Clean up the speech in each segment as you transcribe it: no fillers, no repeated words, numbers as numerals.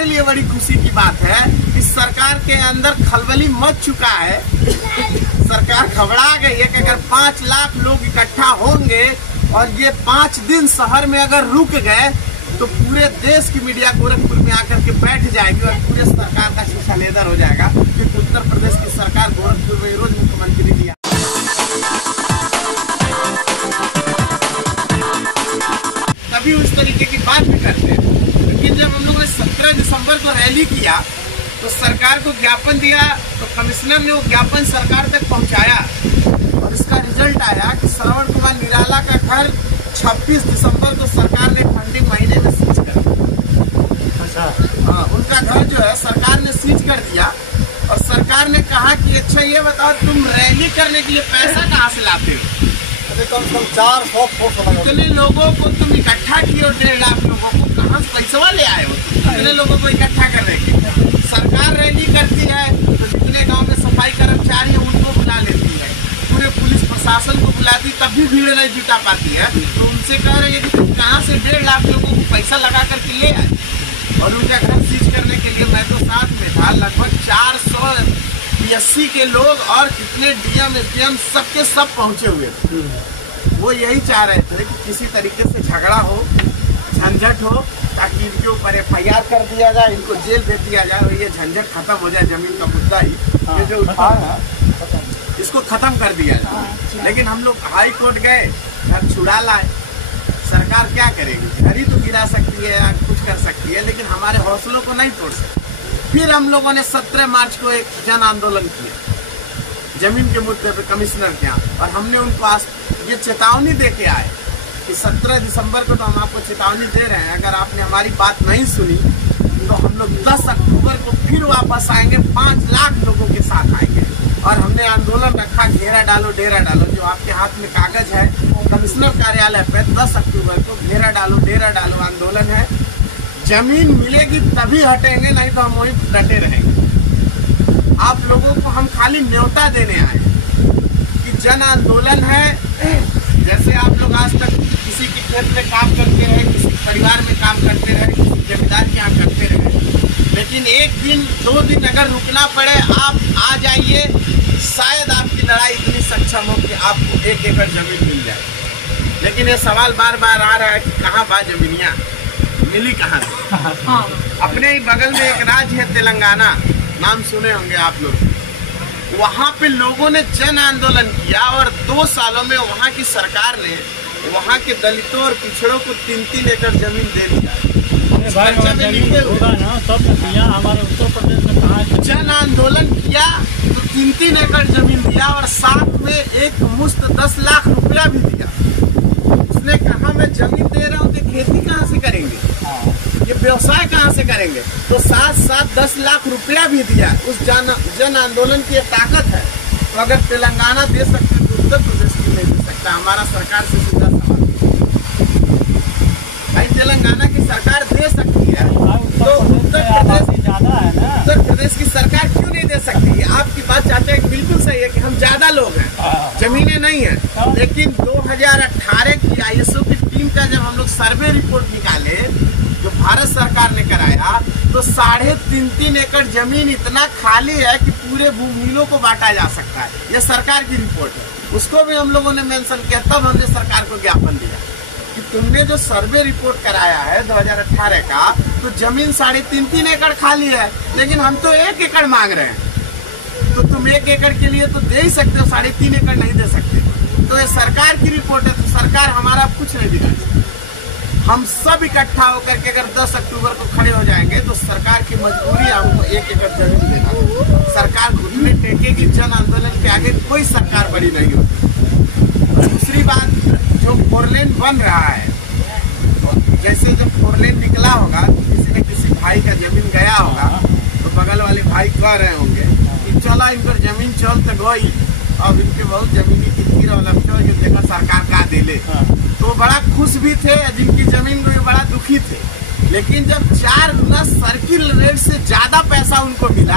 हमारे लिए बड़ी खुशी की बात है कि सरकार के अंदर खलबली मच चुका है। सरकार घबरा गई है कि अगर 5 लाख लोग इकट्ठा होंगे और ये 5 दिन शहर में अगर रुक गए तो पूरे देश की मीडिया गोरखपुर में आकर के बैठ जाएगी और पूरे सरकार का शीशा लेदर हो जाएगा कि उत्तर प्रदेश की सरकार गोरखपुर में रोज मुख्यमंत्री दिया। तभी उस तरीके की बात भी करते हैं। लेकिन जब हम लोगों ने 17 दिसंबर को रैली किया तो सरकार को ज्ञापन दिया तो कमिश्नर ने वो ज्ञापन सरकार तक पहुंचाया और इसका रिजल्ट आया कि श्रवण कुमार निराला का घर 26 दिसंबर को सरकार ने फंडिंग महीने में सीज कर दिया। हाँ, उनका घर जो है सरकार ने सीज कर दिया और सरकार ने कहा कि अच्छा ये बताओ तुम रैली करने के लिए पैसा कहाँ से लाते हो? कम से कम 400 इतने लोगों को तुम इकट्ठा किए हो, 1.5 लाख लोगों को कहाँ से पैसा ले आए हो? इतने लोगों को इकट्ठा करने के सरकार रैली करती है तो जितने गांव में सफाई कर्मचारी है उनको बुला लेती है, पूरे पुलिस प्रशासन को बुलाती तब भी भीड़ नहीं जुटा पाती है। तो उनसे कह रही है कि तुम कहाँ से 1.5 लाख लोगों को पैसा लगा करके ले आए? और उनका घर सीज करने के लिए मैं तो साथ में था, लगभग 480 के लोग और कितने डीएम एसडीएम सबके सब पहुंचे हुए थे। वो यही चाह रहे थे कि किसी तरीके से झगड़ा हो, झंझट हो, ताकि इनके ऊपर FIR कर दिया जाए, इनको जेल दे दिया जाए और ये झंझट खत्म हो जाए। जमीन का मुद्दा ही ये जो उठा है इसको खत्म कर दिया जाए। लेकिन हम लोग हाई कोर्ट गए, घर छुड़ा लाए। सरकार क्या करेगी? घर ही तो गिरा सकती है या कुछ कर सकती है, लेकिन हमारे हौसलों को नहीं तोड़ सकती। फिर हम लोगों ने 17 मार्च को एक जन आंदोलन किया जमीन के मुद्दे पे कमिश्नर के यहाँ, और हमने उनको ये चेतावनी दे के आए कि 17 दिसंबर को तो हम आपको चेतावनी दे रहे हैं, अगर आपने हमारी बात नहीं सुनी तो हम लोग 10 अक्टूबर को फिर वापस आएंगे, 5 लाख लोगों के साथ आएंगे। और हमने आंदोलन रखा, घेरा डालो डेरा डालो। जो आपके हाथ में कागज है कमिश्नर कार्यालय पे 10 अक्टूबर को घेरा डालो डेरा डालो आंदोलन है। जमीन मिलेगी तभी हटेंगे, नहीं तो हम वहीं डटे रहेंगे। आप लोगों को हम खाली न्योता देने आए कि जन आंदोलन है। जैसे आप लोग आज तक किसी के खेत में काम करते रहे, किसी परिवार में काम करते रहे, किसी जमींदार के यहाँ करते रहे, लेकिन एक दिन 2 दिन अगर रुकना पड़े आप आ जाइए, शायद आपकी लड़ाई इतनी सक्षम हो कि आपको 1 एकड़ जमीन मिल जाए। लेकिन ये सवाल बार बार आ रहा है कि कहाँ बा जमीनियाँ, मिली कहाँ से? अपने ही बगल में एक राज्य है तेलंगाना, नाम सुने होंगे आप लोग। वहाँ पे लोगों ने जन आंदोलन किया और 2 सालों में वहाँ की सरकार ने वहाँ के दलितों और पिछड़ों को 3-3 एकड़ जमीन दे दिया। हमारे उत्तर प्रदेश में कहा जन आंदोलन किया तो 3-3 एकड़ जमीन दिया और साथ में एक मुश्त 10 लाख रुपया भी दिया। उसने कहा मैं जमीन दे रहा हूँ तो खेती कहाँ से करेंगे, ये व्यवसाय कहाँ से करेंगे? तो साथ 10 लाख रुपया भी दिया। उस जन आंदोलन की ताकत है। तो अगर तेलंगाना दे सकते तो उत्तर प्रदेश क्यों नहीं दे सकता? हमारा सरकार से सीधा सवाल। भाई तेलंगाना की सरकार दे सकती है तो उत्तर प्रदेश की सरकार क्यों नहीं दे सकती? आपकी बात चाचा बिल्कुल सही है कि हम ज्यादा लोग हैं, जमीनें नहीं है। लेकिन 2018 की ISO की टीम का जब हम लोग सर्वे रिपोर्ट निकाले जो भारत सरकार ने कराया तो 3.5-3 एकड़ जमीन इतना खाली है कि पूरे भूमिहीनों को बांटा जा सकता है। ये सरकार की रिपोर्ट है, उसको भी हम लोगों ने मेंशन किया। तब हमने सरकार को ज्ञापन दिया कि तुमने जो सर्वे रिपोर्ट कराया है 2018 का, तो जमीन 3.5-3 एकड़ खाली है, लेकिन हम तो 1 एकड़ मांग रहे हैं। तो तुम 1 एकड़ के लिए तो दे ही सकते हो, 3.5 एकड़ नहीं दे सकते। तो ये सरकार की रिपोर्ट है, तो सरकार हमारा कुछ नहीं बिगाड़ सकती। हम सब इकट्ठा होकर के अगर 10 अक्टूबर को खड़े हो जाएंगे तो सरकार की मजबूरी है हमको 1 एकड़ जमीन देना। सरकार घुटने टेकेगी, जन आंदोलन के आगे कोई सरकार बड़ी नहीं होती। दूसरी बात, जो 4 लेन बन रहा है, जैसे जब 4 लेन निकला होगा तो किसी न किसी भाई का जमीन गया होगा तो बगल वाले भाई कह रहे होंगे कि चला इनकर जमीन चल तो गई, अब इनके बहुत जमीनी कितनी देखा सरकार का दिले। तो बड़ा खुश भी थे, जिनकी जमीन को बड़ा दुखी थे। लेकिन जब 4 गुना सर्किल सर्किल रेट से ज्यादा पैसा उनको मिला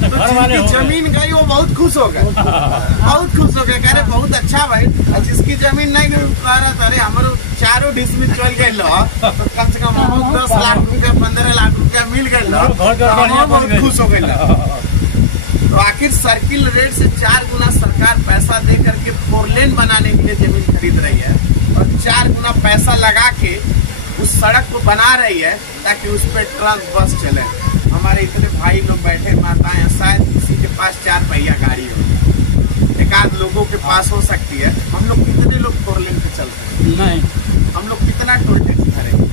तो घर वाले जिसकी जमीन गई वो बहुत खुश हो गए, बहुत खुश हो गए। कह रहे बहुत अच्छा भाई, जिसकी जमीन नहीं गई कह रहा था अरे हमारे 4 डिसमिल चल गए लो, तो कम से कम 10 लाख रुपया 15 लाख रुपया मिल गए लो, बहुत खुश हो गए। तो आखिर सर्किल रेट से 4 गुना सरकार पैसा दे करके 4 लेन बनाने के लिए जमीन खरीद रही है और 4 गुना पैसा लगा के उस सड़क को बना रही है ताकि उस पर ट्रक बस चले। हमारे इतने भाई लोग बैठे माताएं, शायद किसी के पास 4 पहिया गाड़ी हो, एक आध लोगों के पास हो सकती है। हम लोग कितने लोग 4 लेन पे चलते हैं? नहीं, हम लोग कितना टोल टैक्स भरेंगे?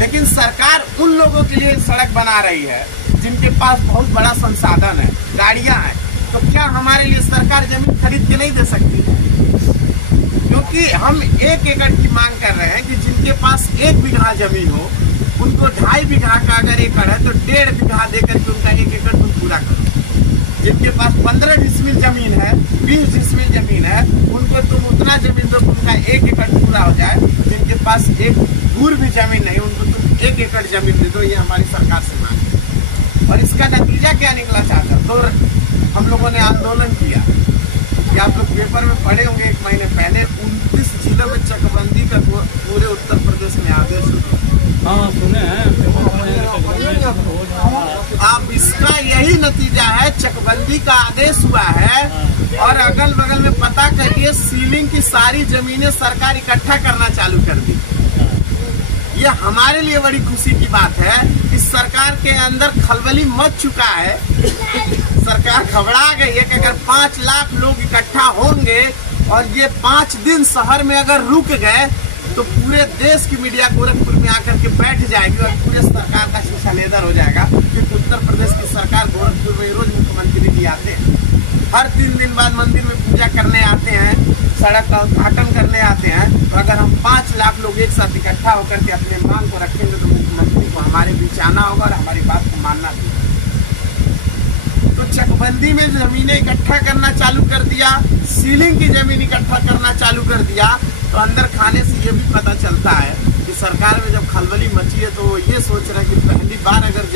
लेकिन सरकार उन लोगों के लिए सड़क बना रही है जिनके पास बहुत बड़ा संसाधन है, गाड़ियां हैं। तो क्या हमारे लिए सरकार जमीन खरीद के नहीं दे सकती? क्योंकि हम 1 एकड़ की मांग कर रहे हैं कि जिनके पास 1 बीघा जमीन हो उनको 2.5 बीघा का अगर एकड़ है तो 1.5 बीघा देकर के उनका 1 एकड़ तुम पूरा करो। जिनके पास 15 डिसमिल जमीन है, 20 डिसमिल जमीन है, उनको तुम उतना जमीन दो उनका 1 एकड़ पूरा हो जाए। जिनके पास 1 गुर भी जमीन नहीं उनको तुम 1 एकड़ जमीन दे दो। ये हमारी सरकार से मांग है। और इसका नतीजा क्या निकला चाहता? तो हम लोगों ने आंदोलन किया कि आप लोग पेपर में पढ़े होंगे 1 महीने पहले 29 जिलों में चकबंदी का पूरे उत्तर प्रदेश में आदेश हुआ। हाँ सुने हैं। अब इसका यही नतीजा है, चकबंदी का आदेश हुआ है और अगल बगल में पता करिए सीलिंग की सारी जमीनें सरकार इकट्ठा करना चालू कर दी। ये हमारे लिए बड़ी खुशी की बात है कि सरकार के अंदर खलबली मच चुका है। सरकार घबरा गई है कि अगर 5 लाख लोग इकट्ठा होंगे और ये 5 दिन शहर में अगर रुक गए तो पूरे देश की मीडिया गोरखपुर में आकर के बैठ जाएगी और पूरे सरकार का शीशा लेदर हो जाएगा। क्योंकि उत्तर प्रदेश की सरकार गोरखपुर में रोज मुख्यमंत्री जी आते हैं, हर 3 दिन बाद मंदिर में पूजा करने आते हैं, सड़क का उद्घाटन करने आते हैं। तो अगर हम 5 लाख लोग एक साथ इकट्ठा होकर के अपने मांग को रखेंगे तो मुख्यमंत्री को हमारे बीच आना होगा और हमारी बात को मानना भी। तो चकबंदी में जमीनें इकट्ठा करना चालू कर दिया, सीलिंग की जमीन इकट्ठा करना चालू कर दिया। तो अंदर खाने से ये भी पता चलता है कि सरकार में जब खलबली मची है तो ये सोच रहे हैं कि पहली बार अगर